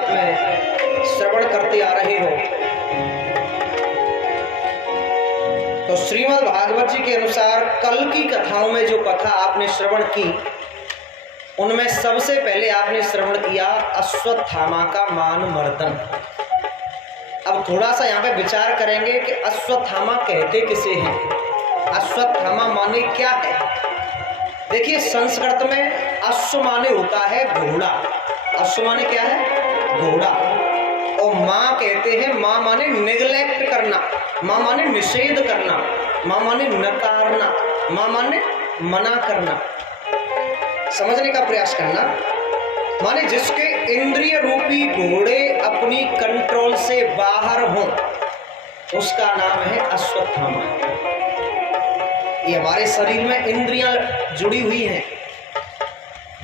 साथ में श्रवण करते आ रहे हो। तो श्रीमद् भागवत जी के अनुसार कल की कथाओं में जो कथा आपने श्रवण की, उनमें सबसे पहले आपने श्रवण किया अश्वत्थामा का मान मर्दन। अब थोड़ा सा यहाँ पे विचार करेंगे कि अश्वत्थामा कहते किसे हैं, अश्वत्थामा माने क्या है। देखिए, संस्कृत में अश्व माने होता है घोड़ा। अश्व माने क्या है? घोड़ा। और माँ कहते हैं, माँ माने निग्लेक्ट करना, माँ माने निषेध करना, माँ माने नकारना, माँ माने मना करना, समझने का प्रयास करना। माने जिसके इंद्रिय रूपी घोड़े अपनी कंट्रोल से बाहर हों, उसका नाम है अश्वत्थामा। ये हमारे शरीर में इंद्रियां जुड़ी हुई हैं,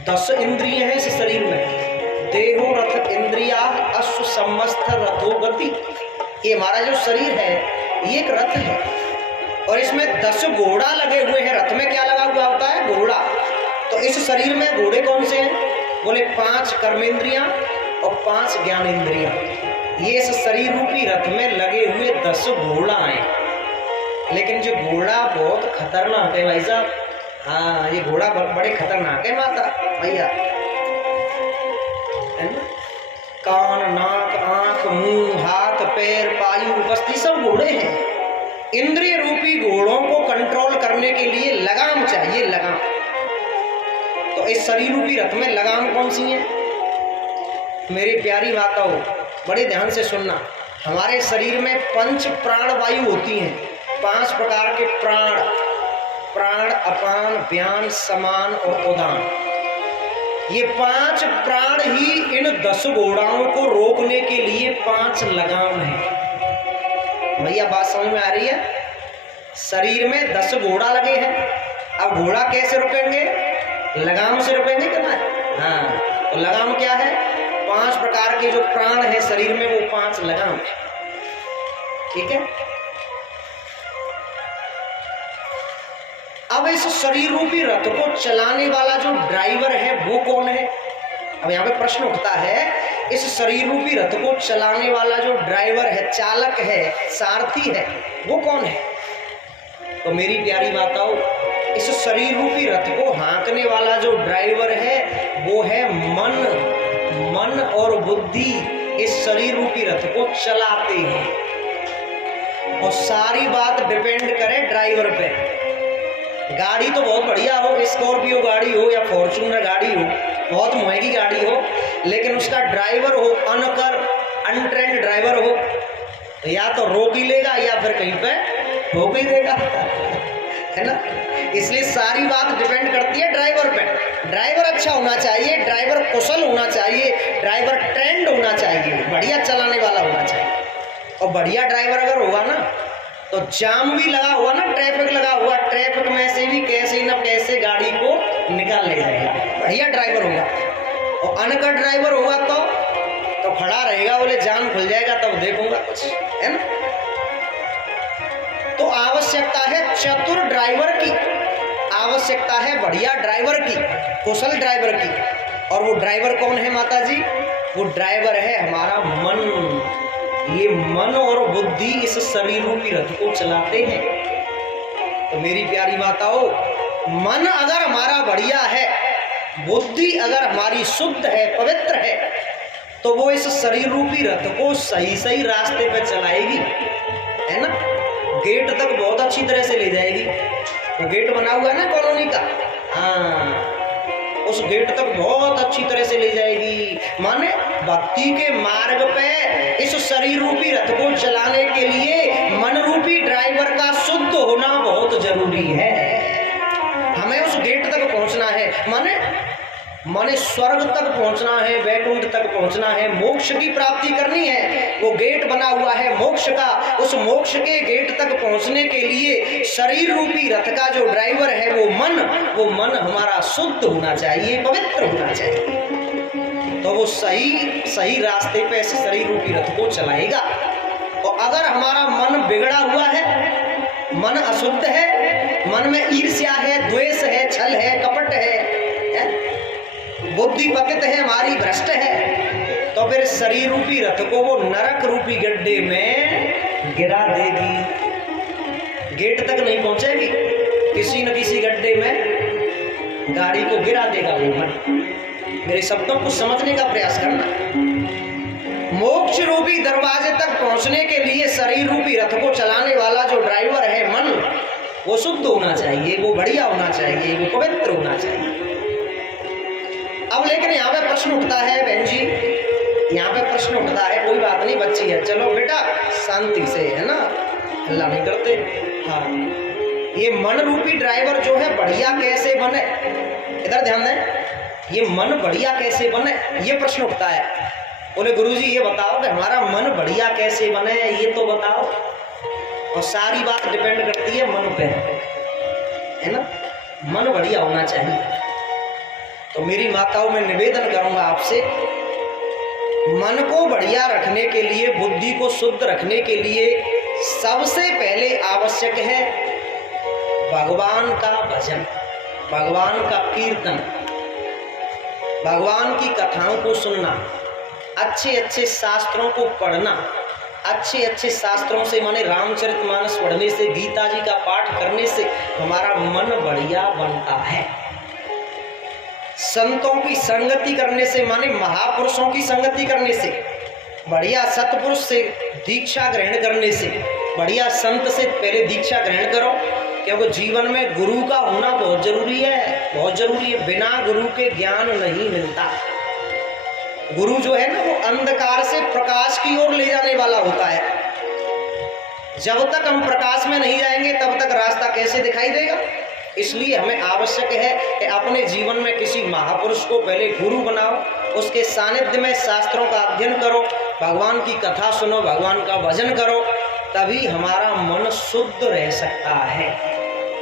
10 इंद्रिय हैं इस शरीर में। देहो रथ इंद्रिया अश्व समस्त रथो गति। ये हमारा जो शरीर है ये एक रथ है, और इसमें 10 घोड़ा लगे हुए हैं। रथ में क्या लगा हुआ होता है? घोड़ा। तो इस शरीर में घोड़े कौन से हैं? बोले 5 कर्मेंद्रियां और 5 ज्ञानेंद्रियां। ये इस शरीर रूपी रथ में लगे हुए 10 घोड़ा हैं। लेकिन जो घोड़ा बहुत खतरनाक है भाई साहब। हाँ, ये घोड़ा बड़े खतरनाक है माता भैया, है ना। कान, नाक, आंख, मुंह, हाथ, पैर, पायु, बस्ती सब घोड़े हैं। इंद्रिय रूपी घोड़ों को कंट्रोल करने के लिए लगाम चाहिए, लगाम। तो इस शरीर रूपी रथ में लगाम कौन सी है? मेरी प्यारी माताओं, बड़े ध्यान से सुनना। हमारे शरीर में 5 प्राण वायु होती हैं, 5 प्रकार के प्राण। प्राण, अपान, व्यान, समान और उदान। ये 5 प्राण ही इन 10 घोड़ाओं को रोकने के लिए 5 लगाम है। भैया बात समझ में आ रही है? शरीर में 10 घोड़ा लगे हैं। अब घोड़ा कैसे रुकेंगे? लगाम से रुकेंगे क्या? हाँ, तो लगाम क्या है? 5 प्रकार के जो प्राण है शरीर में, वो 5 लगाम है। ठीक है। अब इस शरीर रूपी रथ को चलाने वाला जो ड्राइवर है वो कौन है? अब यहाँ पे प्रश्न उठता है, इस शरीर रूपी रथ को चलाने वाला जो ड्राइवर है, चालक है, सारथी है, वो कौन है? तो मेरी प्यारी माताओं, इस शरीर रूपी रथ को हाँकने वाला जो ड्राइवर है वो है मन। मन और बुद्धि इस शरीर रूपी रथ को चलाते हैं, और सारी बात डिपेंड करे ड्राइवर पे। गाड़ी तो बहुत बढ़िया हो, स्कॉर्पियो गाड़ी हो या फॉर्च्यूनर गाड़ी हो, बहुत महंगी गाड़ी हो, लेकिन उसका ड्राइवर हो अनकर, अनट्रेंड ड्राइवर हो, तो या तो रोक ही लेगा या फिर कहीं पे ठोक ही देगा, है ना। इसलिए सारी बात डिपेंड करती है ड्राइवर पे। ड्राइवर अच्छा होना चाहिए, ड्राइवर कुशल होना चाहिए, ड्राइवर ट्रेंड होना चाहिए, बढ़िया चलाने वाला होना चाहिए। और बढ़िया ड्राइवर अगर होगा ना, तो जाम भी लगा हुआ ना, ट्रैफिक लगा हुआ, ट्रैफिक में से भी कैसे न कैसे गाड़ी को निकाल ले जाएगा, बढ़िया ड्राइवर होगा। और अनकर ड्राइवर होगा तो खड़ा रहेगा, बोले जाम खुल जाएगा तब देखूंगा कुछ, है ना। तो आवश्यकता है चतुर ड्राइवर की, आवश्यकता है बढ़िया ड्राइवर की, कुशल ड्राइवर की। और वो ड्राइवर कौन है माता जी? वो ड्राइवर है हमारा मन। ये मन और बुद्धि इस शरीर रूपी रथ को चलाते हैं। तो मेरी प्यारी माताओं, मन अगर हमारा बढ़िया है, बुद्धि अगर हमारी शुद्ध है, पवित्र है, तो वो इस शरीर रूपी रथ को सही सही रास्ते पे चलाएगी, है ना। गेट तक बहुत अच्छी तरह से ले जाएगी। वो गेट बना हुआ है ना कॉलोनी का, हाँ, उस गेट तक बहुत अच्छी तरह से ले जाएगी। माने भक्ति के मार्ग पे इस शरीर रूपी रथ को चलाने के लिए मन रूपी ड्राइवर का शुद्ध होना बहुत जरूरी है। हमें उस गेट तक पहुंचना है, माने स्वर्ग तक पहुंचना है, वैकुंठ तक पहुंचना है, मोक्ष की प्राप्ति करनी है। वो गेट बना हुआ है मोक्ष का, उस मोक्ष के गेट तक पहुंचने के लिए शरीर रूपी रथ का जो ड्राइवर है वो मन हमारा शुद्ध होना चाहिए, पवित्र होना चाहिए। तो वो सही रास्ते पे इस शरीर रूपी रथ को चलाएगा। और अगर हमारा मन बिगड़ा हुआ है, मन अशुद्ध है, मन में ईर्ष्या है, द्वेष है, छल है, कपट है, बुद्धि पतित है, हमारी भ्रष्ट है, तो फिर शरीर रूपी रथ को वो नरक रूपी गड्ढे में गिरा देगी, गेट तक नहीं पहुंचेगी, किसी न किसी गड्ढे में गाड़ी को गिरा देगा वो मन। मेरे शब्दों को समझने का प्रयास करना। मोक्ष रूपी दरवाजे तक पहुंचने के लिए शरीर रूपी रथ को चलाने वाला जो ड्राइवर है मन, वो शुद्ध होना चाहिए, वो बढ़िया होना चाहिए, वो पवित्र होना चाहिए। अब लेकिन यहाँ पे प्रश्न उठता है बहन जी, यहाँ पे प्रश्न उठता है, कोई बात नहीं बच्ची है, चलो बेटा शांति से, है ना, हल्ला नहीं करते। हाँ, ये मन रूपी ड्राइवर जो है बढ़िया कैसे बने, इधर ध्यान दें, ये मन बढ़िया कैसे बने, ये प्रश्न उठता है। बोले गुरुजी ये बताओ कि हमारा मन बढ़िया कैसे बने, ये तो बताओ। और सारी बात डिपेंड करती है मन पे, है ना, मन बढ़िया होना चाहिए। तो मेरी माताओं में निवेदन करूंगा आपसे, मन को बढ़िया रखने के लिए, बुद्धि को शुद्ध रखने के लिए सबसे पहले आवश्यक है भगवान का भजन, भगवान का कीर्तन, भगवान की कथाओं को सुनना, अच्छे अच्छे शास्त्रों को पढ़ना। अच्छे अच्छे शास्त्रों से माने रामचरितमानस पढ़ने से, गीता जी का पाठ करने से हमारा मन बढ़िया बनता है। संतों की संगति करने से माने महापुरुषों की संगति करने से, बढ़िया सतपुरुष से दीक्षा ग्रहण करने से, बढ़िया संत से पहले दीक्षा ग्रहण करो, क्योंकि जीवन में गुरु का होना बहुत जरूरी है, बहुत जरूरी है। बिना गुरु के ज्ञान नहीं मिलता। गुरु जो है ना वो अंधकार से प्रकाश की ओर ले जाने वाला होता है। जब तक हम प्रकाश में नहीं जाएंगे तब तक रास्ता कैसे दिखाई देगा। इसलिए हमें आवश्यक है कि अपने जीवन में किसी महापुरुष को पहले गुरु बनाओ, उसके सानिध्य में शास्त्रों का अध्ययन करो, भगवान की कथा सुनो, भगवान का भजन करो, तभी हमारा मन शुद्ध रह सकता है।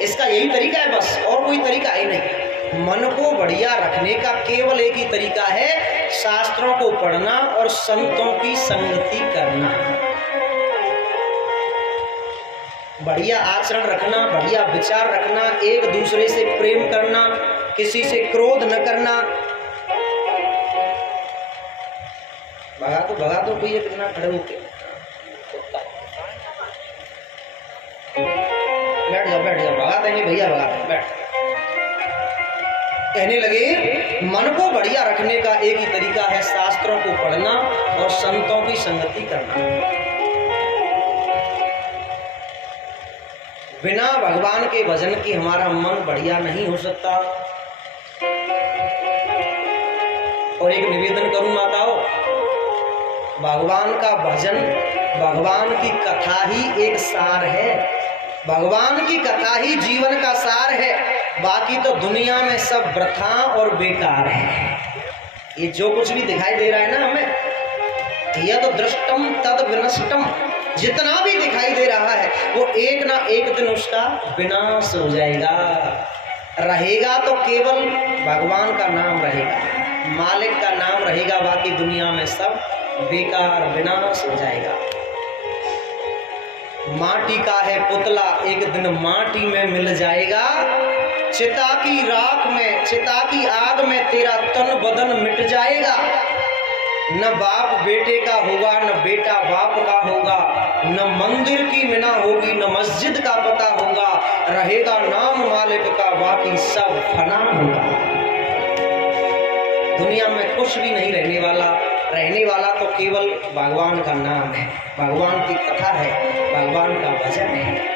इसका यही तरीका है बस, और कोई तरीका ही नहीं। मन को बढ़िया रखने का केवल एक ही तरीका है, शास्त्रों को पढ़ना और संतों की संगति करना, बढ़िया आचरण रखना, बढ़िया विचार रखना, एक दूसरे से प्रेम करना, किसी से क्रोध न करना। भगा दो कोई कितना खड़े होके, बैठ जाओ, भगा देंगे भैया, भगा देंगे, बैठ। कहने लगे मन को बढ़िया रखने का एक ही तरीका है, शास्त्रों को पढ़ना और संतों की संगति करना। बिना भगवान के भजन की हमारा मन बढ़िया नहीं हो सकता। और एक निवेदन करूं माताओं, भगवान का भजन, भगवान की कथा ही एक सार है, भगवान की कथा ही जीवन का सार है। बाकी तो दुनिया में सब वृथा और बेकार है। ये जो कुछ भी दिखाई दे रहा है ना हमें, यद दृष्टम तद विनष्टम, जितना भी दिखाई दे रहा है वो एक ना एक दिन उसका विनाश हो जाएगा। रहेगा तो केवल भगवान का नाम रहेगा, मालिक का नाम रहेगा, बाकी दुनिया में सब बेकार, विनाश हो जाएगा। माटी का है पुतला, एक दिन माटी में मिल जाएगा। चिता की राख में, चिता की आग में तेरा तन बदन मिट जाएगा। न बाप बेटे का होगा, न बेटा बाप का होगा, न मंदिर की मिना होगी, न मस्जिद का पता होगा। रहेगा नाम मालिक का, बाकी सब फना होगा। दुनिया में कुछ भी नहीं रहने वाला, रहने वाला तो केवल भगवान का नाम है, भगवान की कथा है, भगवान का भजन है।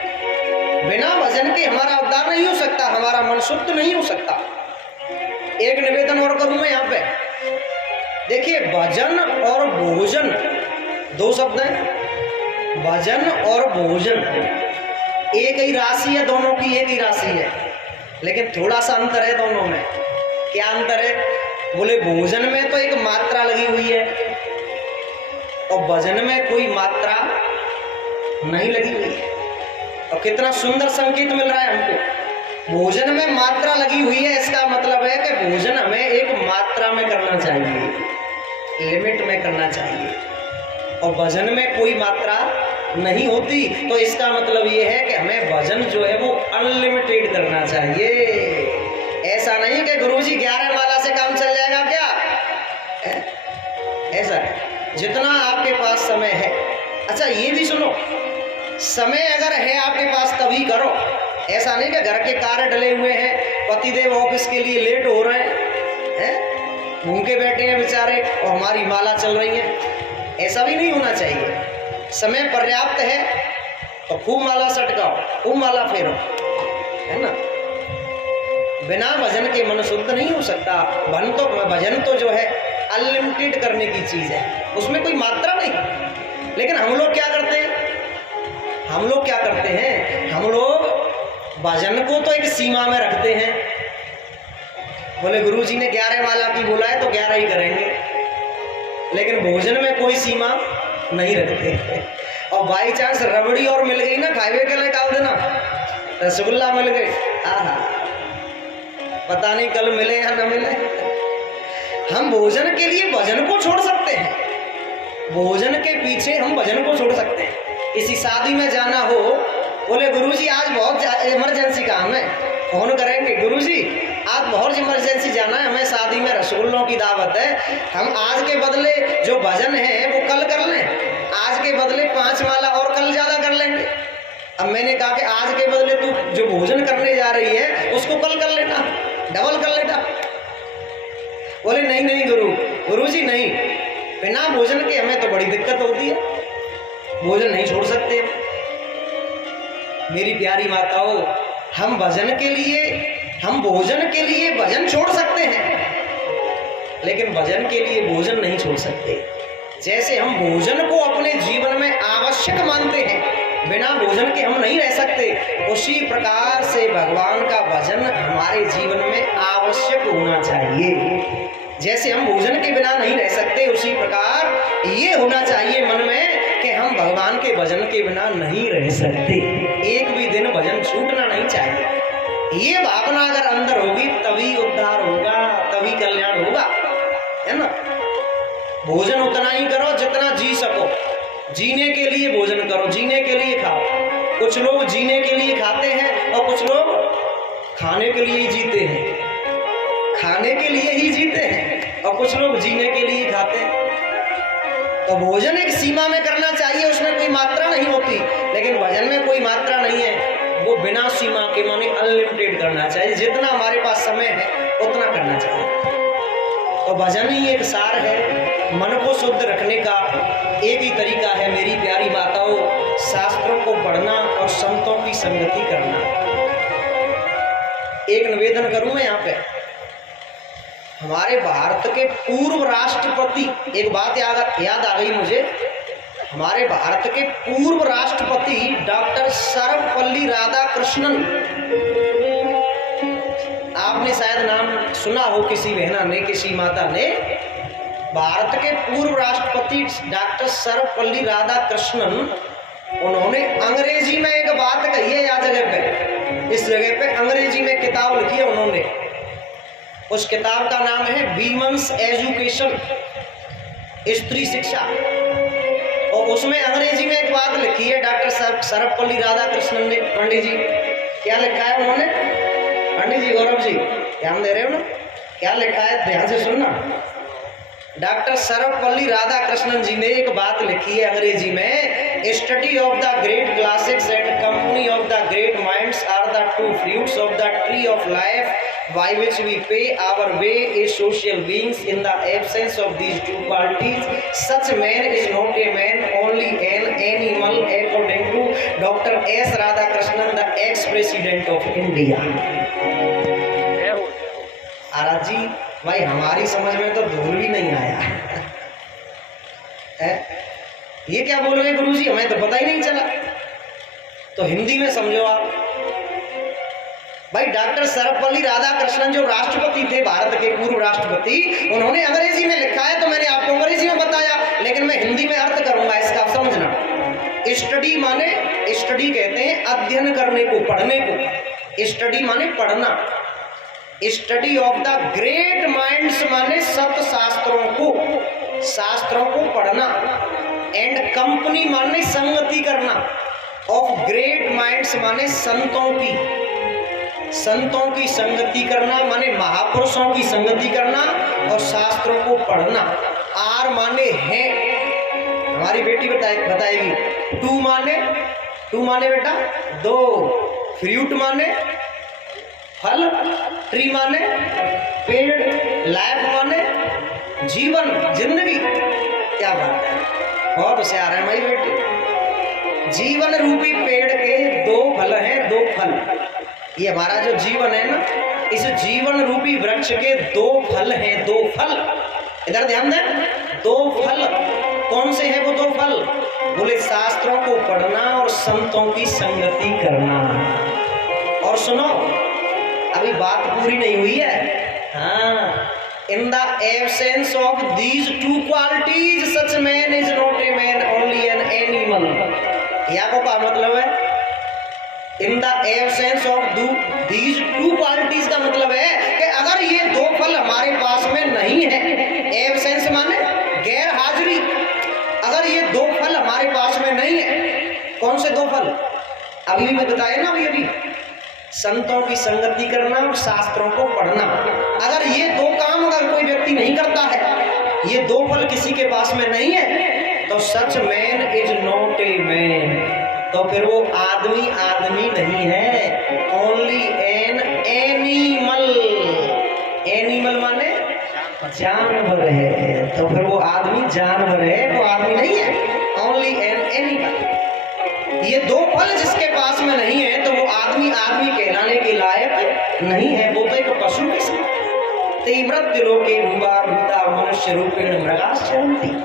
बिना भजन के हमारा उद्धार नहीं हो सकता, हमारा मन शुद्ध नहीं हो सकता। एक निवेदन और करूं मैं यहाँ पे, देखिए भजन और भोजन दो शब्द हैं। भजन और भोजन एक ही राशि है, दोनों की एक ही राशि है, लेकिन थोड़ा सा अंतर है दोनों में। क्या अंतर है? बोले भोजन में तो एक मात्रा लगी हुई है और भजन में कोई मात्रा नहीं लगी हुई है। और कितना सुंदर संकेत मिल रहा है हमको। भोजन में मात्रा लगी हुई है, इसका मतलब है कि भोजन हमें एक मात्रा में करना चाहिए, लिमिट में करना चाहिए। और भजन में कोई मात्रा नहीं होती, तो इसका मतलब ये है कि हमें भजन जो है वो अनलिमिटेड करना चाहिए। ऐसा नहीं कि गुरुजी 11 माला से काम चल जाएगा क्या, ऐसा है, जितना आपके पास समय है। अच्छा ये भी सुनो, समय अगर है आपके पास तभी करो। ऐसा नहीं कि घर के कार्य डले हुए हैं, पतिदेव ऑफिस के लिए लेट हो रहे हैं, भूखे बैठे हैं बेचारे और हमारी माला चल रही है, ऐसा भी नहीं होना चाहिए। समय पर्याप्त है तो खूब माला सटकाओ, खूब माला फेरो, है ना। बिना भजन के मन शुद्ध नहीं हो सकता। भजन तो जो है अनलिमिटेड करने की चीज है, उसमें कोई मात्रा नहीं। लेकिन हम लोग क्या करते हैं, हम लोग भजन को तो एक सीमा में रखते हैं। बोले गुरुजी ने 11 माला की बोला है तो 11 ही करेंगे, लेकिन भोजन में कोई सीमा नहीं रखते। और बाई चांस रबड़ी और मिल गई ना, खाए के लिए खाओ देना, रसगुल्ला मिल गए, आहा, पता नहीं कल मिले या न मिले। हम भोजन के लिए भजन को छोड़ सकते हैं, भोजन के पीछे हम भजन को छोड़ सकते हैं। किसी शादी में जाना हो, बोले गुरुजी आज बहुत इमरजेंसी काम है, फोन करेंगे गुरुजी आज बहुत इमरजेंसी जाना है, हमें शादी में रसगुल्लों की दावत है, हम आज के बदले जो भजन है वो कल कर लें, आज के बदले 5 माला और कल ज्यादा कर लेंगे। अब मैंने कहा कि आज के बदले तू जो भोजन करने जा रही है उसको कल कर लेना, डबल कर लेना। बोले नहीं नहीं गुरुजी नहीं, बिना भोजन के हमें तो बड़ी दिक्कत होती है, भोजन नहीं छोड़ सकते। मेरी प्यारी माताओं, हम भोजन के लिए भजन छोड़ सकते हैं, लेकिन भजन के लिए भोजन नहीं छोड़ सकते। जैसे हम भोजन को अपने जीवन में आवश्यक मानते हैं, बिना भोजन के हम नहीं रह सकते, उसी प्रकार से भगवान का भजन हमारे जीवन में आवश्यक होना चाहिए। जैसे हम भोजन के बिना नहीं रह सकते, उसी प्रकार ये होना चाहिए मन में कि हम भगवान के भजन के बिना नहीं रह सकते, एक भी दिन भजन छूटना नहीं चाहिए। ये भावना अगर अंदर होगी तभी उद्धार होगा, तभी कल्याण होगा, है ना। भोजन उतना ही करो जितना जी सको, जीने के लिए भोजन करो, जीने के लिए खाओ। कुछ लोग जीने के लिए खाते हैं और कुछ लोग खाने के लिए ही जीते हैं, खाने के लिए ही जीते हैं और कुछ लोग जीने के लिए खाते हैं। तो भोजन एक सीमा में करना चाहिए, उसमें कोई मात्रा नहीं होती, लेकिन भजन में कोई मात्रा नहीं है, वो बिना सीमा के माने अनलिमिटेड करना चाहिए, जितना हमारे पास समय है उतना करना चाहिए। तो भजन ही एक सार है, मन को शुद्ध रखने का एक ही तरीका है मेरी प्यारी माताओं, शास्त्रों को पढ़ना और संतों की संगति करना। एक निवेदन करूं मैं यहाँ पे, हमारे भारत के पूर्व राष्ट्रपति, एक बात याद आ गई मुझे, हमारे भारत के पूर्व राष्ट्रपति डॉक्टर सर्वपल्ली राधाकृष्णन, आपने शायद नाम सुना हो, किसी बहना ने, किसी माता ने। भारत के पूर्व राष्ट्रपति डॉक्टर सर्वपल्ली राधाकृष्णन, उन्होंने अंग्रेजी में एक बात कही है यहाँ जगह पे, इस जगह पे अंग्रेजी में किताब लिखी है उन्होंने। उस किताब का नाम है वीमेंस एजुकेशन, स्त्री शिक्षा, और उसमें अंग्रेजी में एक बात लिखी है डॉक्टर सर्वपल्ली राधाकृष्णन ने। पंडित जी क्या लिखा है उन्होंने, पंडित जी गौरव जी ध्यान दे रहे हो ना, क्या लिखा है ध्यान से सुनना। डॉक्टर सर्वपल्ली राधाकृष्णन जी ने एक बात लिखी है अंग्रेजी में, study of the great classics and company of the great minds are the two fruits of the tree of life by which we pay our way as social beings. In the absence of these two qualities, such man is not a man, only an animal, according to Dr. S. Radhakrishnan, the ex-president of India. आराध जी भाई हमारी समझ में तो धूल भी नहीं आया है? ये क्या बोल रहे गुरुजी, हमें तो पता ही नहीं चला। तो हिंदी में समझो आप भाई। डॉक्टर सर्वपल्ली राधाकृष्णन जो राष्ट्रपति थे, भारत के पूर्व राष्ट्रपति, उन्होंने अंग्रेजी में लिखा है तो मैंने आपको अंग्रेजी में बताया, लेकिन मैं हिंदी में अर्थ करूंगा इसका, समझना। स्टडी माने, स्टडी कहते हैं अध्ययन करने को, पढ़ने को, स्टडी माने पढ़ना, study of the great minds माने सत शास्त्रों को, शास्त्रों को पढ़ना, एंड कंपनी माने संगति करना, ऑफ ग्रेट माइंड्स माने संतों की, संतों की संगति करना माने महापुरुषों की संगति करना, और शास्त्रों को पढ़ना, आर आर माने हैं, हमारी बेटी बताएगी। टू माने बेटा दो, फ्रूट माने फल, ट्री माने पेड़, लाइफ माने जीवन, जिंदगी। क्या बात है, बहुत होशियार है हमारी बेटी। जीवन रूपी पेड़ के दो फल हैं, दो फल। ये हमारा जो जीवन है ना, इस जीवन रूपी वृक्ष के दो फल हैं, दो फल। इधर ध्यान दें, दो फल। कौन से हैं वो दो फल? बोले शास्त्रों को पढ़ना और संतों की संगति करना। और सुनो, अभी बात पूरी नहीं हुई है। हाँ, in the absence of these two qualities such man is not a man, only an animal. यहाँ को क्या मतलब है? In the absence of these two qualities का मतलब है कि अगर ये दो फल हमारे पास में नहीं है, एब्सेंस माने गैर हाजिरी, अगर ये दो फल हमारे पास में नहीं है, कौन से दो फल? अभी भी बताया ना, अभी संतों की संगति करना और शास्त्रों को पढ़ना। अगर ये दो काम अगर कोई व्यक्ति नहीं करता है, ये दो फल किसी के पास में नहीं है, तो सच man is not a man, तो फिर वो आदमी नहीं है, ओनली एन एनिमल। एनिमल माने जानवर है, तो फिर वो आदमी जानवर है, वो आदमी नहीं है, ओनली एन एनिमल। ये दो फल जिसके पास में नहीं है, तो वो आदमी कहलाने के लायक नहीं है, वो तो एक पशु के समान। तीव्रत लोके भूवा भूता मनुष्य रूपेण मृगाश्चरन्ति।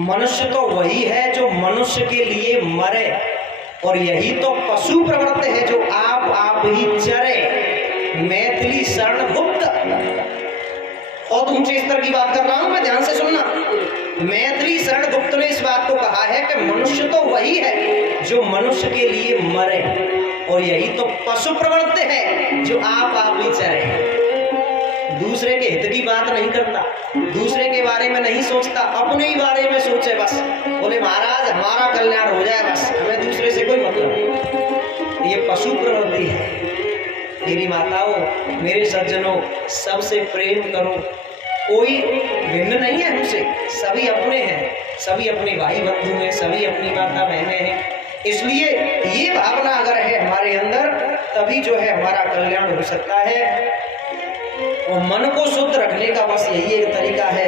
मनुष्य तो वही है जो मनुष्य के लिए मरे, और यही तो पशु प्रवृत्ति है जो आप ही चरे। मैथिली शरण गुप्त, और ऊंचे स्तर की बात कर रहा हूं मैं, ध्यान से सुनना। मैथिली शरण गुप्त ने इस बात को कहा है कि मनुष्य तो वही है जो मनुष्य के लिए मरे, और यही तो पशु प्रवृत्ति है जो आप ही चरे। दूसरे के हित की बात नहीं करता, दूसरे के बारे में नहीं सोचता, अपने ही बारे में सोचे बस। बोले महाराज हमारा कल्याण हो जाए बस, हमें दूसरे से कोई मतलब नहीं। ये पशु प्रवृत्ति है। मेरी माताओं, मेरे सज्जनों, सबसे प्रेम करो, कोई भिन्न नहीं है हमसे, सभी अपने हैं, सभी अपने भाई बंधु हैं, सभी अपनी माता बहनें हैं। इसलिए ये भावना अगर है हमारे अंदर, तभी जो है हमारा कल्याण हो सकता है। और मन को शुद्ध रखने का बस यही एक तरीका है।